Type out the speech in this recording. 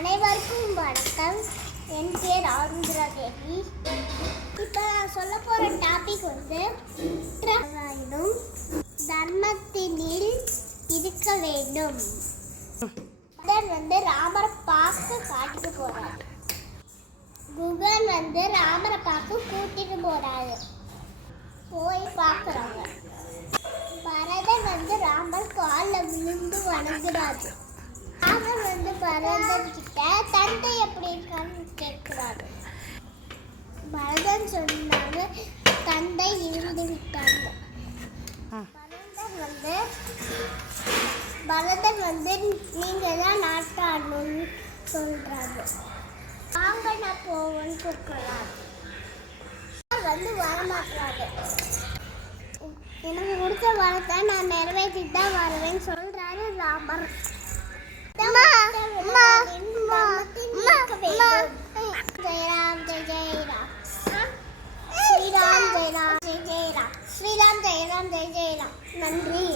அனைவருக்கும் வணக்கம். என் பேர் ஆருத்ரா தேவி. இப்போ நான் சொல்ல போகிற டாபிக் தர்மத்தினில் இருக்க வேண்டும். ராமரை பார்க்க காட்டிட்டு போறாரு. குகன் ராமரை பார்க்க கூட்டிட்டு போறாரு. போய் பார்க்குறாங்க. பரதன் ராமர் காலில் விழுந்து வணங்குறாரு. அவர் பரதன் கிட்ட தந்தை எப்படி இருக்கான்னு கேட்கிறாரு. பரதன் சொன்னாங்க, தந்தை இருந்து விட்டாங்க. பரதன் நீங்க தான் நாட்டாளன்னு சொல்றாரு. வாங்க நான் போவேன்னு கூப்பிடுறாரு. வரமாட்டாரு. எனக்கு கொடுத்த வரத்தை நான் நிறைவேற்றிட்டு தான் வருவேன்னு சொல்றாரு ராமர். जय राम जय जय राम, श्री राम जय राम जय जय राम, श्री राम जय राम जय जय राम. நன்றி.